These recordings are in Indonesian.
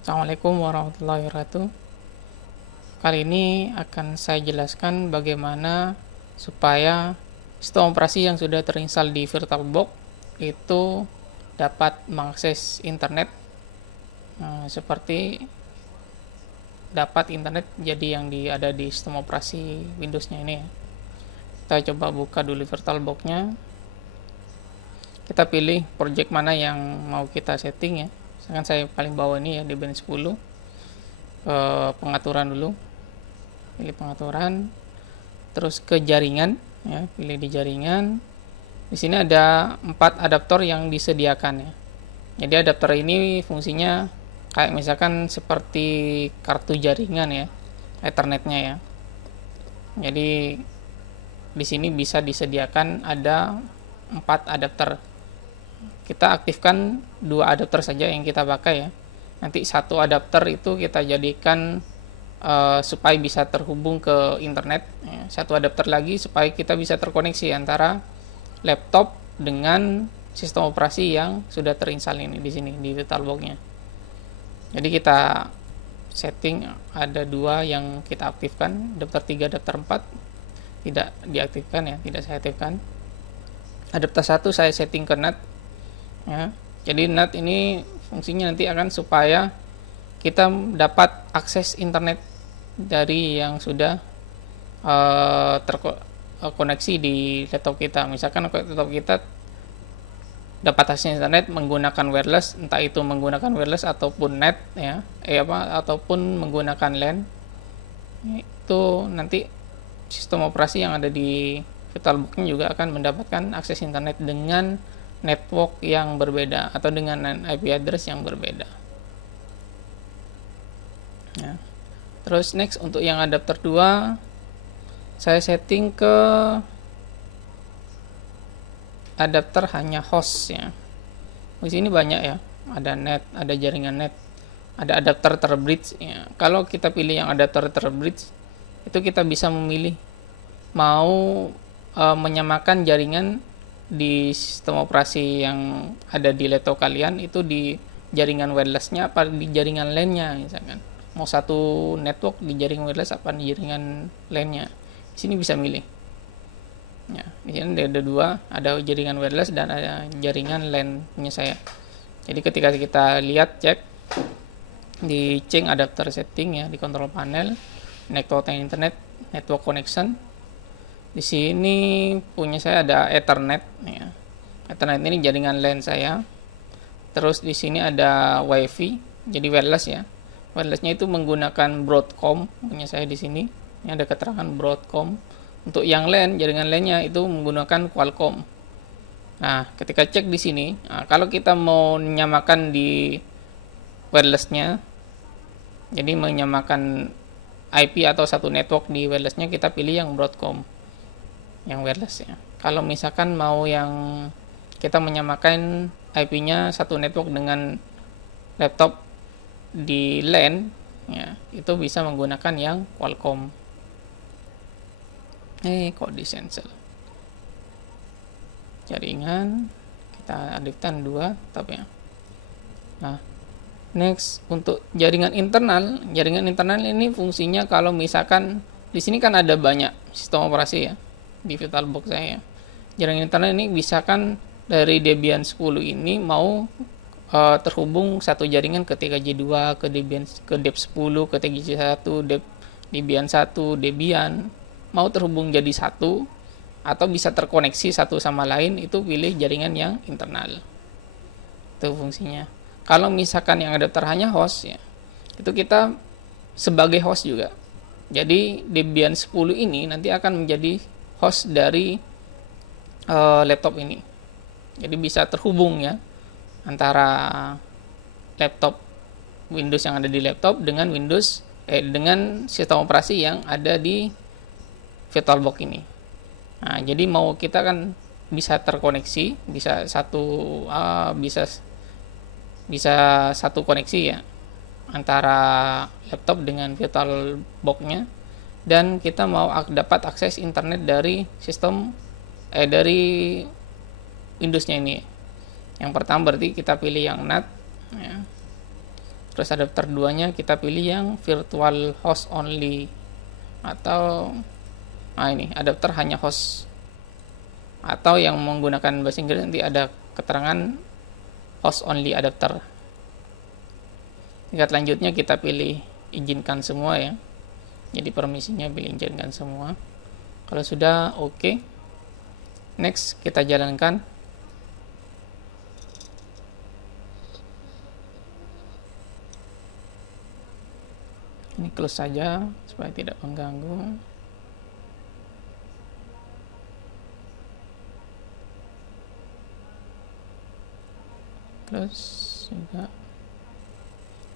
Assalamualaikum warahmatullahi wabarakatuh. Kali ini akan saya jelaskan bagaimana supaya sistem operasi yang sudah terinstall di VirtualBox itu dapat mengakses internet, seperti dapat internet jadi yang ada di sistem operasi Windows-nya ini. Kita coba buka dulu VirtualBox-nya. Kita pilih project mana yang mau kita setting ya. Misalkan saya paling bawah ini ya, Debian 10. Pengaturan dulu, pilih pengaturan, terus ke jaringan ya, pilih di jaringan. Di sini ada 4 adaptor yang disediakan ya. Jadi adaptor ini fungsinya kayak misalkan seperti kartu jaringan ya, Ethernetnya ya. Jadi di sini bisa disediakan ada 4 adaptor. Kita aktifkan 2 adaptor saja yang kita pakai ya. Nanti 1 adaptor itu kita jadikan supaya bisa terhubung ke internet ya. 1 adaptor lagi supaya kita bisa terkoneksi antara laptop dengan sistem operasi yang sudah terinstall ini di sini di VirtualBox-nya. Jadi kita setting ada 2 yang kita aktifkan, adaptor 3, adaptor 4 tidak diaktifkan ya, tidak saya aktifkan. Adaptor 1 saya setting ke NAT ya. Jadi NAT ini fungsinya nanti akan supaya kita dapat akses internet dari yang sudah terkoneksi di laptop kita. Misalkan laptop kita dapat akses internet menggunakan wireless, entah itu menggunakan wireless ataupun net ya, ataupun menggunakan LAN. Itu nanti sistem operasi yang ada di VirtualBox juga akan mendapatkan akses internet dengan network yang berbeda atau dengan IP address yang berbeda ya. Terus next, untuk yang adapter 2 saya setting ke adapter hanya host ya. Di sini banyak ya, ada net, ada jaringan net, ada adapter terbridge ya. Kalau kita pilih yang adapter terbridge itu kita bisa memilih mau menyamakan jaringan di sistem operasi yang ada di laptop kalian itu di jaringan wirelessnya apa di jaringan LAN-nya, misalkan mau satu network di jaringan wireless apa di jaringan LAN-nya. Di sini bisa milih ya. Di sini ada 2, ada jaringan wireless dan ada jaringan LAN punya saya. Jadi ketika kita lihat cek di change adapter setting ya, di control panel network internet network connection, di sini punya saya ada Ethernet ya. Ethernet ini jaringan LAN saya. Terus di sini ada WiFi, jadi wireless ya. Wirelessnya itu menggunakan Broadcom punya saya di sini. Ini ada keterangan Broadcom. Untuk yang LAN, jaringan LAN-nya itu menggunakan Qualcomm. Nah, ketika cek di sini, kalau kita mau menyamakan di wirelessnya, jadi menyamakan IP atau satu network di wirelessnya, kita pilih yang Broadcom, yang wireless ya. Kalau misalkan mau yang kita menyamakan IP-nya satu network dengan laptop di LAN ya, itu bisa menggunakan yang Qualcomm. Kok di cancel jaringan, kita aktifkan 2 tabnya. Nah, next untuk jaringan internal ini fungsinya kalau misalkan di sini kan ada banyak sistem operasi ya di VirtualBox saya. Jaringan internal ini misalkan dari Debian 10 ini mau terhubung satu jaringan ke TKJ2, ke Debian, ke Deb10, ke TKJ1, Debian 1, Debian mau terhubung jadi satu atau bisa terkoneksi satu sama lain, itu pilih jaringan yang internal. Itu fungsinya. Kalau misalkan yang adapter hanya host ya, itu kita sebagai host juga. Jadi Debian 10 ini nanti akan menjadi host dari laptop ini. Jadi bisa terhubung ya antara laptop Windows yang ada di laptop dengan dengan sistem operasi yang ada di VirtualBox ini. Nah, jadi mau kita kan bisa terkoneksi, bisa satu koneksi ya antara laptop dengan VirtualBox-nya, dan kita mau dapat akses internet dari sistem dari Windows-nya ini. Yang pertama berarti kita pilih yang NAT ya. Terus adapter 2-nya kita pilih yang virtual host only, atau ini adapter hanya host, atau yang menggunakan bahasa Inggris nanti ada keterangan host only adapter. Tingkat lanjutnya kita pilih izinkan semua ya. Jadi permisinya pilih izinkan semua. Kalau sudah oke. Next kita jalankan. Ini close saja supaya tidak mengganggu. Close juga.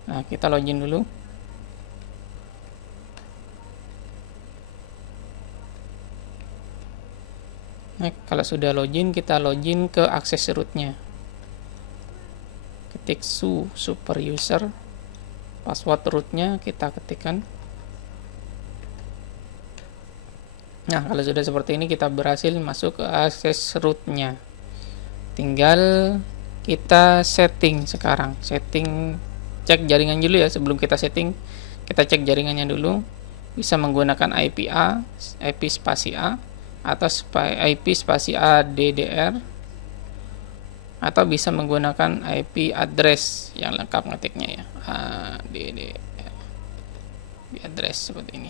Nah, kita login dulu. Nah, kalau sudah login, kita login ke akses root-nya. Ketik super user. Password root-nya kita ketikkan. Nah, kalau sudah seperti ini kita berhasil masuk ke akses root-nya. Tinggal kita setting sekarang. Setting, cek jaringan dulu ya sebelum kita setting. Kita cek jaringannya dulu. Bisa menggunakan IP A, IP spasi A, atau IP spasi A DDR, atau bisa menggunakan IP address yang lengkap ngetiknya ya, DDR di address seperti ini,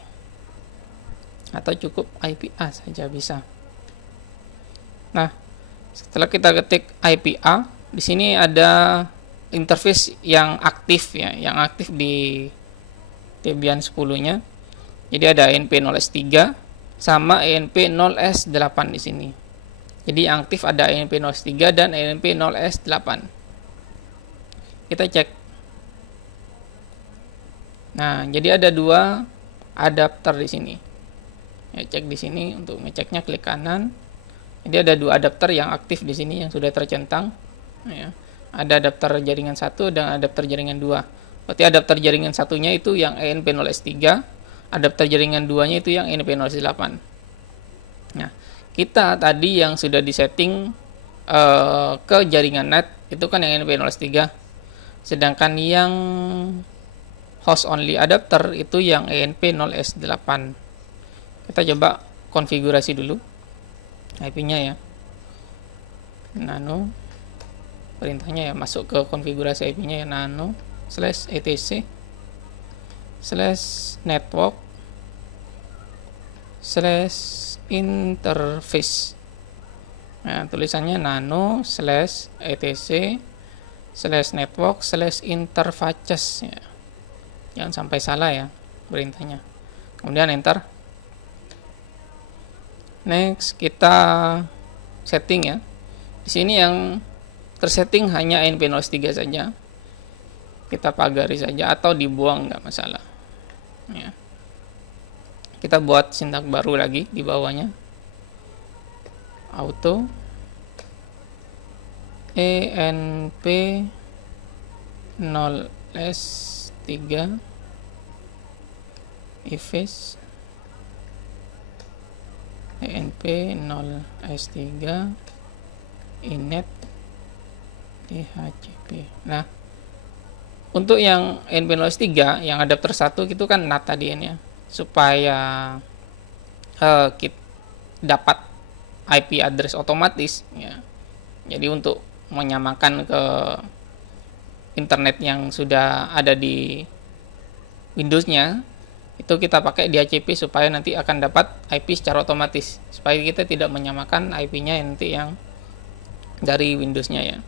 atau cukup IP A saja bisa. Nah, setelah kita ketik IP A, di sini ada interface yang aktif ya, yang aktif di Debian 10-nya. Jadi ada ENP0S3 sama ENP0S8 di sini. Jadi yang aktif ada ENP0S3 dan ENP0S8. Kita cek. Nah, jadi ada dua adapter di sini. Ya, cek di sini untuk ngeceknya klik kanan. Jadi ada dua adapter yang aktif di sini yang sudah tercentang. Ya. Ada adapter jaringan 1 dan adapter jaringan 2. Berarti adapter jaringan satunya itu yang ENP0S3, adapter jaringan 2-nya itu yang ENP0S8. Nah, kita tadi yang sudah disetting ke jaringan NAT itu kan yang ENP0S3. Sedangkan yang host only adapter itu yang ENP0S8. Kita coba konfigurasi dulu IP-nya ya. Nano, perintahnya ya, masuk ke konfigurasi IP-nya ya, nano /etc /network /interface. Nah, tulisannya nano /etc /network /interfaces ya. Jangan sampai salah ya perintahnya. Kemudian enter. Next kita setting ya. Di sini yang tersetting hanya ENP0S3 saja. Kita pagari saja atau dibuang nggak masalah. Ya. Kita buat sintak baru lagi di bawahnya. Auto ENP0S3 efface ENP0S3 init DHCP. Nah, untuk yang ENP0S3 yang adapter 1 itu kan NAT tadi ya, supaya kita dapat IP address otomatis ya. Jadi untuk menyamakan ke internet yang sudah ada di Windows-nya, itu kita pakai DHCP supaya nanti akan dapat IP secara otomatis, supaya kita tidak menyamakan IP-nya nanti yang dari Windows-nya ya.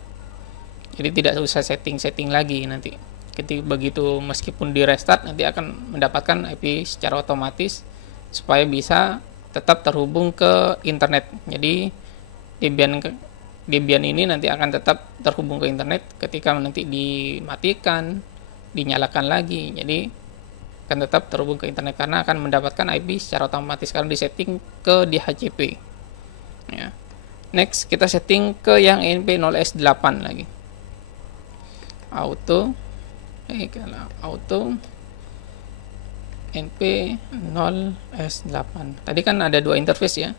Jadi tidak usah setting lagi nanti. Begitu meskipun di restart nanti akan mendapatkan IP secara otomatis supaya bisa tetap terhubung ke internet. Jadi Debian ini nanti akan tetap terhubung ke internet ketika nanti dimatikan, dinyalakan lagi. Jadi akan tetap terhubung ke internet karena akan mendapatkan IP secara otomatis karena disetting ke DHCP. Ya. Next kita setting ke yang ENP0S8 lagi. Auto ENP0S8. Tadi kan ada dua interface ya,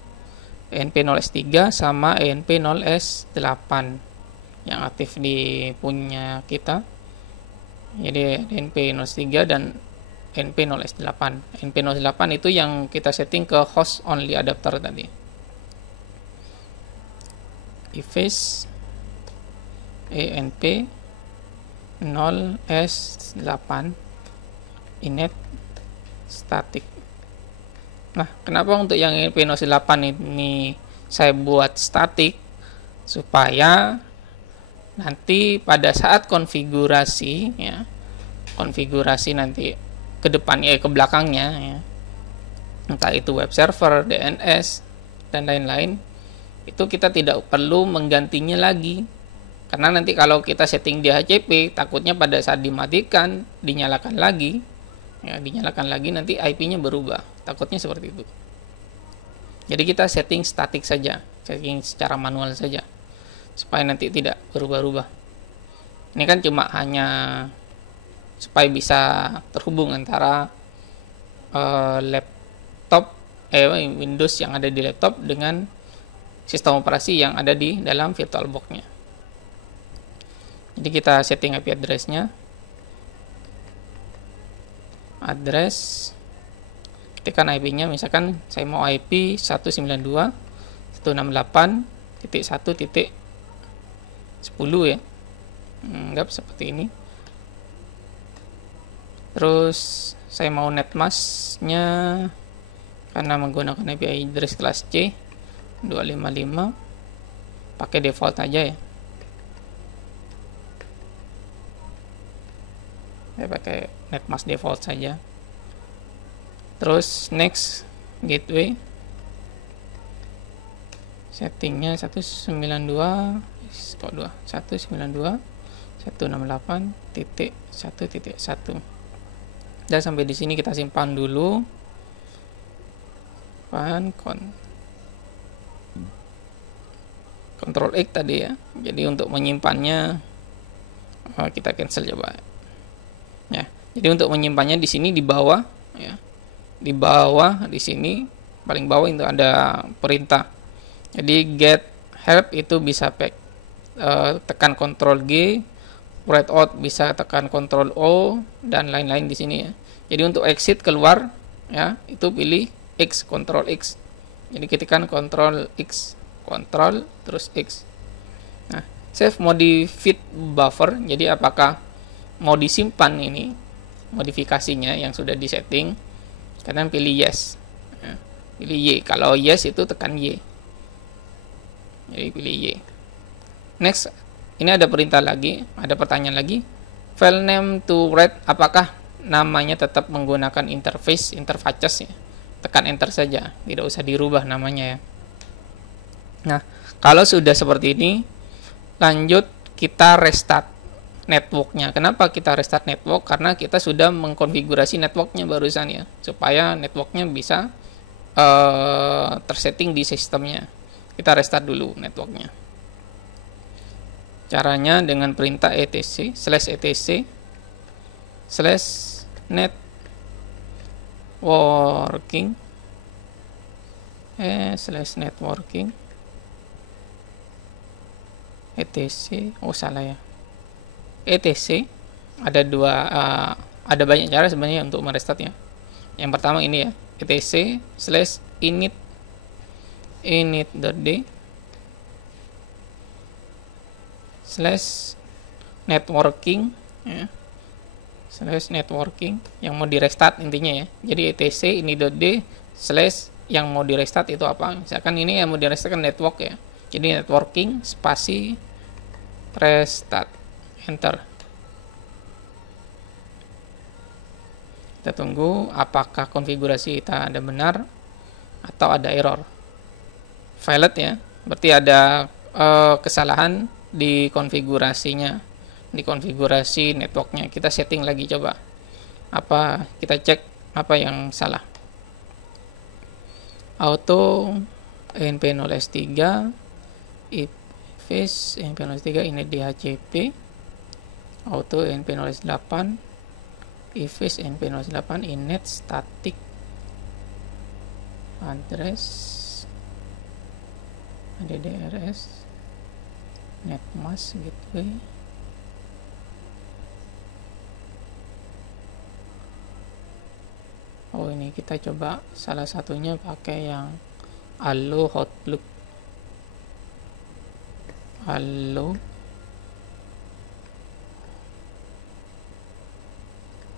ENP0S3 sama ENP0S8 yang aktif di punya kita. Jadi np03 dan np0s8. np08 itu yang kita setting ke host only adapter tadi. Efface enp 0s8 init static. Nah, kenapa untuk yang np08 ini saya buat static? Supaya nanti pada saat konfigurasi ya, konfigurasi nanti ke depannya ke belakangnya ya, entah itu web server, DNS dan lain-lain, itu kita tidak perlu menggantinya lagi. Karena nanti kalau kita setting di HCP, takutnya pada saat dimatikan, dinyalakan lagi nanti IP-nya berubah. Takutnya seperti itu. Jadi kita setting statik saja, setting secara manual saja, supaya nanti tidak berubah-ubah. Ini kan cuma hanya supaya bisa terhubung antara Windows yang ada di laptop dengan sistem operasi yang ada di dalam VirtualBox-nya. Jadi kita setting IP address-nya. Address, ketikkan IP-nya, misalkan saya mau IP 192.168.1.10 ya. Anggap seperti ini. Terus saya mau netmask-nya karena menggunakan IP address kelas C 255, pakai default aja ya. Saya pakai netmask default saja. Terus next gateway, settingnya 192.168.1.1. Dan sampai di sini kita simpan dulu. Ctrl X tadi ya. Jadi untuk menyimpannya kita cancel coba. Ya. Jadi untuk menyimpannya di sini di bawah ya. Di bawah di sini paling bawah itu ada perintah. Jadi get help itu bisa tekan Ctrl G, write out bisa tekan Ctrl O dan lain-lain di sini ya. Jadi untuk exit keluar ya, itu pilih X, Ctrl X. Jadi ketikkan Ctrl X, Ctrl terus X. Nah, save modified buffer. Jadi apakah mau disimpan ini modifikasinya yang sudah disetting? Kalian pilih yes. Ya, pilih Y. Kalau yes itu tekan Y. Jadi pilih Y. Next, ini ada perintah lagi, ada pertanyaan lagi. File name to write, apakah namanya tetap menggunakan interfaces ya? Tekan enter saja, tidak usah dirubah namanya ya. Nah, kalau sudah seperti ini, lanjut kita restart networknya. Kenapa kita restart network? Karena kita sudah mengkonfigurasi networknya barusan ya, supaya networknya bisa tersetting di sistemnya. Kita restart dulu networknya. Caranya dengan perintah etc /networking /networking etc. Oh salah ya. etc. Ada ada banyak cara sebenarnya untuk merestartnya. Yang pertama ini ya, etc/init.d /networking ya. /networking yang mau direstart intinya ya. Jadi etc ini.d yang mau direstart itu apa? Misalkan ini yang mau direstart kan network ya. Jadi networking spasi restart, enter. Kita tunggu apakah konfigurasi kita ada benar atau ada error. Failed ya, berarti ada kesalahan di konfigurasinya, di konfigurasi networknya. Kita setting lagi coba. Kita cek apa yang salah. Auto np0s3 efface np0s3 ini DHCP, auto np0s8 efface np0s8 init static address addrs netmask gateway Oh, ini kita coba salah satunya pakai yang Allo Outlook. Allo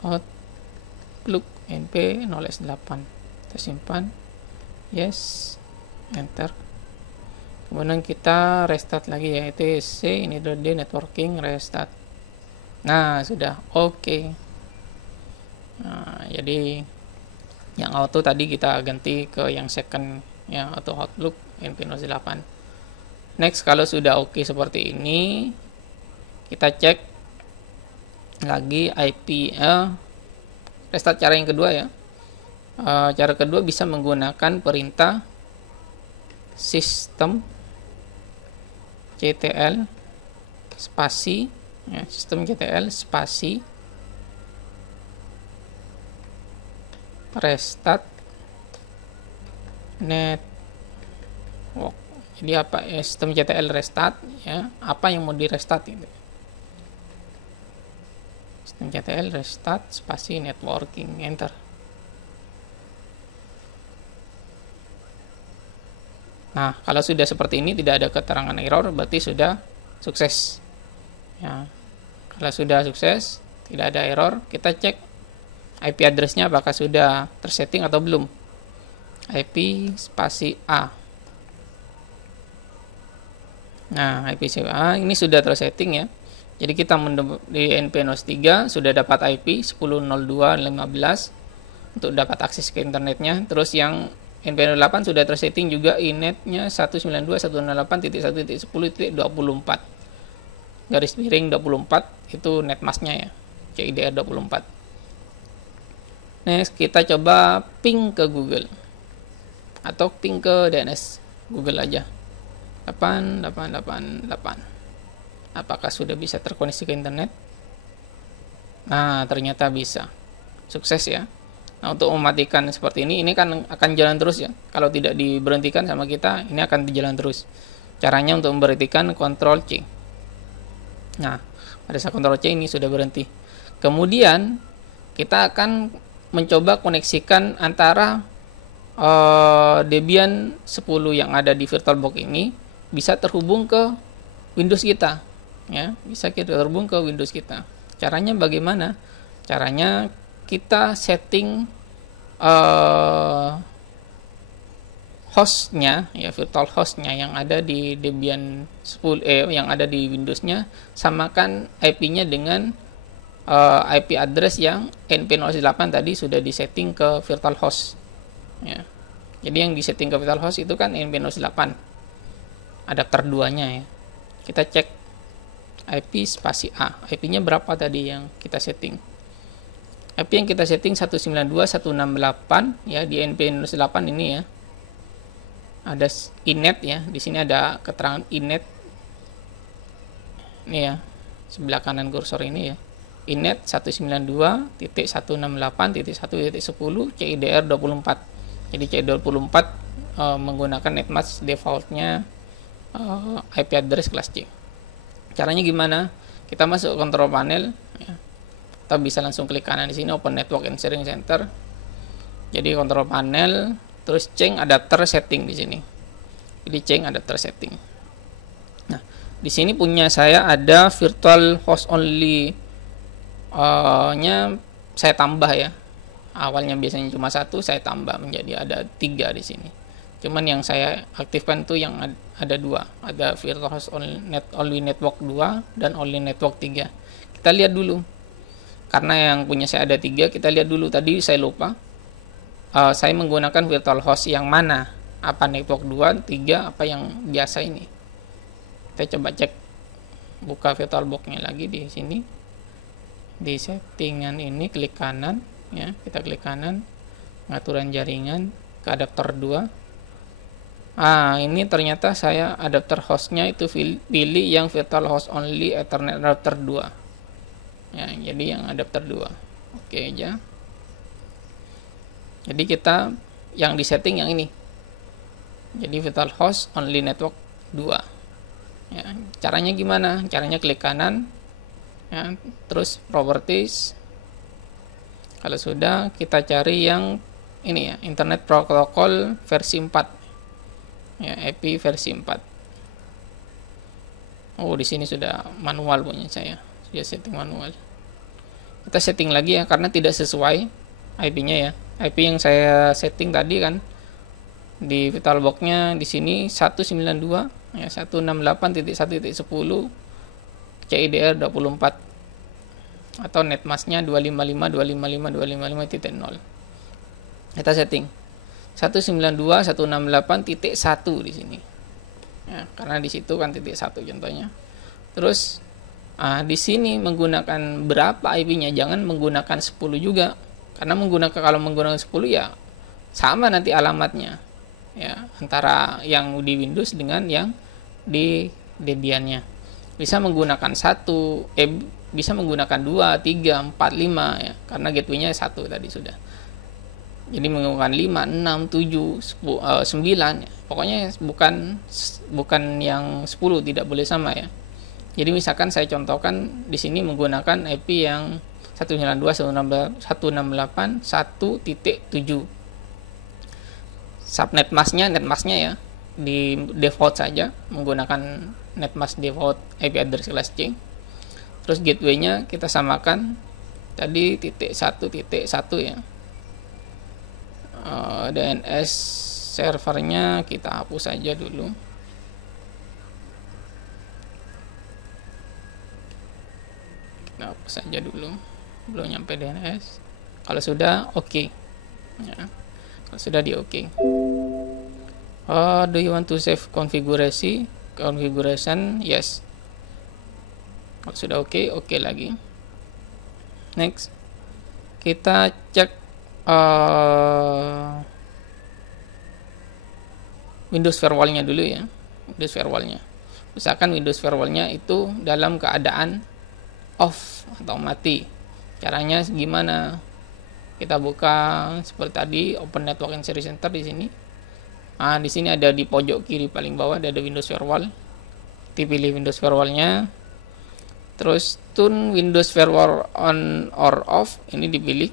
Outlook NP 0S8. Kita simpan, yes, enter. Kemudian kita restart lagi, yaitu C ini D networking restart. Nah, sudah oke. Nah, jadi yang auto tadi kita ganti ke yang second, ya, auto Outlook NP0S8. Next, kalau sudah oke seperti ini, kita cek lagi IP. Restart cara yang kedua ya. Cara kedua bisa menggunakan perintah sistem ctl spasi, ya, sistem ctl spasi restart network. Jadi apa ya, sistem ctl restart, ya, apa yang mau di restart itu. Sistem ctl restart spasi networking, enter. Nah, kalau sudah seperti ini tidak ada keterangan error, berarti sudah sukses. Ya, kalau sudah sukses, tidak ada error, kita cek IP address-nya apakah sudah tersetting atau belum. IP spasi A. Nah, IP spasi A ini sudah tersetting ya. Jadi kita di NP0S3 sudah dapat IP 10.02.15 untuk dapat akses ke internetnya. Terus yang NP08 sudah tersetting juga inetnya 192.168.1.10.24 garis miring 24, itu netmasknya ya, CIDR 24. Next, kita coba ping ke Google atau ping ke DNS Google aja. 8888. Apakah sudah bisa terkoneksi ke internet? Nah, ternyata bisa. Sukses ya. Nah, untuk mematikan seperti ini kan akan jalan terus ya. Kalau tidak diberhentikan sama kita, ini akan jalan terus. Caranya untuk memberhentikan Ctrl C. Nah, pada saat Ctrl C ini sudah berhenti. Kemudian kita akan mencoba koneksikan antara Debian 10 yang ada di VirtualBox ini bisa terhubung ke Windows kita. Ya, bisa kita terhubung ke Windows kita. Caranya bagaimana? Caranya kita setting hostnya, ya, virtual hostnya yang ada di Debian 10 yang ada di Windowsnya, samakan IP-nya dengan IP address yang NP0S8 tadi sudah disetting ke virtual host. Ya. Jadi yang disetting ke virtual host itu kan NP0S8, adapter 2-nya ya. Kita cek IP spasi A. IP-nya berapa tadi yang kita setting? IP yang kita setting 192.168 ya, di NP0S8 ini ya. Ada inet ya, di sini ada keterangan inet. Ini ya, sebelah kanan kursor ini ya. Inet 192.168.1.10 CIDR 24. Jadi CIDR 24 menggunakan netmask defaultnya IP address kelas C. Caranya gimana? Kita masuk control panel ya. Kita bisa langsung klik kanan di sini, open network and sharing center. Jadi control panel, terus change adapter setting di sini. Jadi change adapter setting. Nah, di sini punya saya ada virtual host only nya saya tambah ya. Awalnya biasanya cuma 1, saya tambah menjadi ada 3 di sini. Cuman yang saya aktifkan tuh yang ada 2. Ada virtual host only network 2 dan only network 3. Kita lihat dulu. Karena yang punya saya ada 3, kita lihat dulu. Tadi saya lupa. Saya menggunakan virtual host yang mana? Apa network 2, 3, apa yang biasa ini? Kita coba cek, buka VirtualBox-nya lagi di sini. Di settingan ini klik kanan ya, kita klik kanan, pengaturan jaringan ke adapter 2. Ini ternyata saya adapter hostnya itu pilih yang virtual host only Ethernet adapter 2. Ya, jadi yang adapter 2. Oke aja. Jadi kita yang disetting yang ini. Jadi virtual host only network 2. Ya, caranya gimana? Caranya klik kanan. Ya, terus properties. Kalau sudah, kita cari yang ini ya, Internet Protocol versi 4. Ya, IP versi 4. Oh, di sini sudah manual punya saya. Sudah setting manual. Kita setting lagi ya, karena tidak sesuai IP-nya ya. IP yang saya setting tadi kan di VirtualBox-nya di sini 192 ya, 168.1.10 CIDR 24 atau netmasknya 255.255.255.0. Kita setting 192.168.1 di sini. Ya, karena di situ kan titik 1 contohnya. Terus di sini menggunakan berapa IP-nya, jangan menggunakan 10 juga. Karena kalau menggunakan 10 ya sama nanti alamatnya. Ya, antara yang di Windows dengan yang di Debian-nya. Bisa menggunakan bisa menggunakan 2, 3, 4, 5 ya, karena gateway-nya 1 tadi sudah. Jadi menggunakan 5, 6, 7, 9 ya. Pokoknya bukan yang 10, tidak boleh sama ya. Jadi misalkan saya contohkan di sini menggunakan IP yang 192.168.1.7. Subnet netmasknya ya di default saja menggunakan netmask default IP address kelas C. Terus gateway-nya kita samakan tadi titik 1 ya. DNS servernya kita hapus saja dulu. Kita hapus saja dulu, belum nyampe DNS. Kalau sudah oke. Ya. Kalau sudah di oke. Do you want to save configuration? Yes. Kalau sudah oke lagi. Next. Kita cek Windows firewall-nya dulu ya. Windows firewall-nya. Misalkan Windows firewall-nya itu dalam keadaan off atau mati. Caranya gimana? Kita buka seperti tadi, Open Network and Security Center di sini. Di sini ada di pojok kiri paling bawah ada Windows Firewall. Dipilih Windows Firewall-nya. Terus tune Windows Firewall on or off, ini dipilih.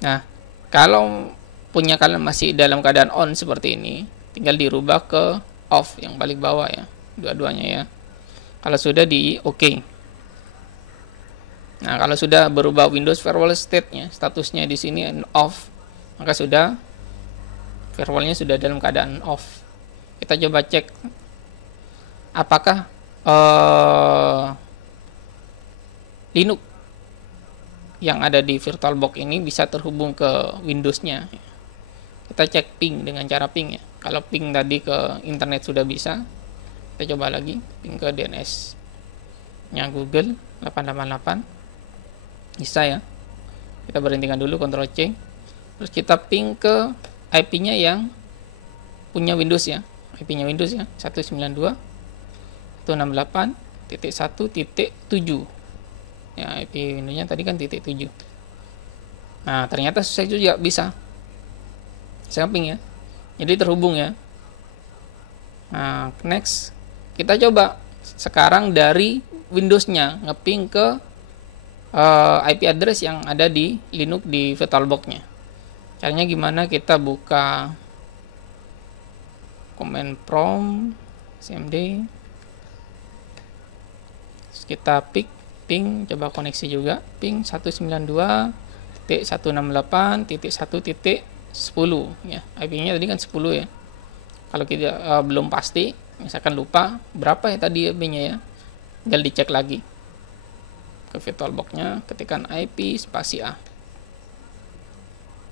Nah, kalau punya kalian masih dalam keadaan on seperti ini, tinggal dirubah ke off yang paling bawah ya, dua-duanya ya. Kalau sudah di oke. Nah, kalau sudah berubah Windows Firewall state-nya, statusnya di sini off, maka sudah firewall-nya sudah dalam keadaan off. Kita coba cek apakah Linux yang ada di VirtualBox ini bisa terhubung ke Windows-nya. Kita cek ping dengan cara ping ya. Kalau ping tadi ke internet sudah bisa, kita coba lagi ping ke DNS-nya Google 888. Bisa ya. Kita berhentikan dulu, Ctrl C. Terus kita ping ke IP-nya yang punya Windows ya. IP-nya Windows ya, 192.168.1.7. Ya, IP Windows-nya tadi kan .7. Nah, ternyata saya juga bisa. Saya ping ya. Jadi terhubung ya. Nah, next kita coba sekarang dari Windows-nya ngeping ke IP address yang ada di Linux di VirtualBox-nya. Caranya gimana? Kita buka command prompt cmd. Terus kita ping, coba koneksi juga, ping 192.168.1.10 ya. IP-nya tadi kan 10 ya. Kalau kita belum pasti, misalkan lupa berapa ya tadi IP-nya ya, tinggal dicek lagi ke VirtualBox-nya, ketikkan IP spasi A.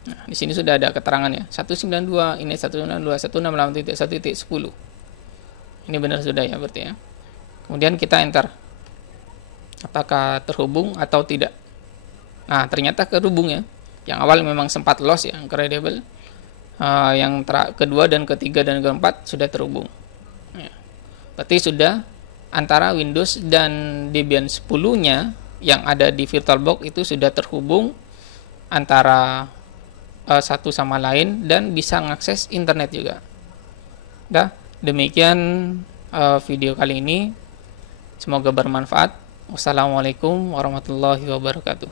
Nah, di sini sudah ada keterangan ya. 192 ini 192.168.1.10. Ini benar sudah ya berarti ya. Kemudian kita enter. Apakah terhubung atau tidak? Nah, ternyata terhubung ya. Yang awal memang sempat lost ya, incredible. Yang kedua dan ketiga dan keempat sudah terhubung. Ya. Berarti sudah antara Windows dan Debian 10-nya yang ada di VirtualBox itu sudah terhubung antara satu sama lain dan bisa mengakses internet juga. Demikian video kali ini. Semoga bermanfaat. Wassalamualaikum warahmatullahi wabarakatuh.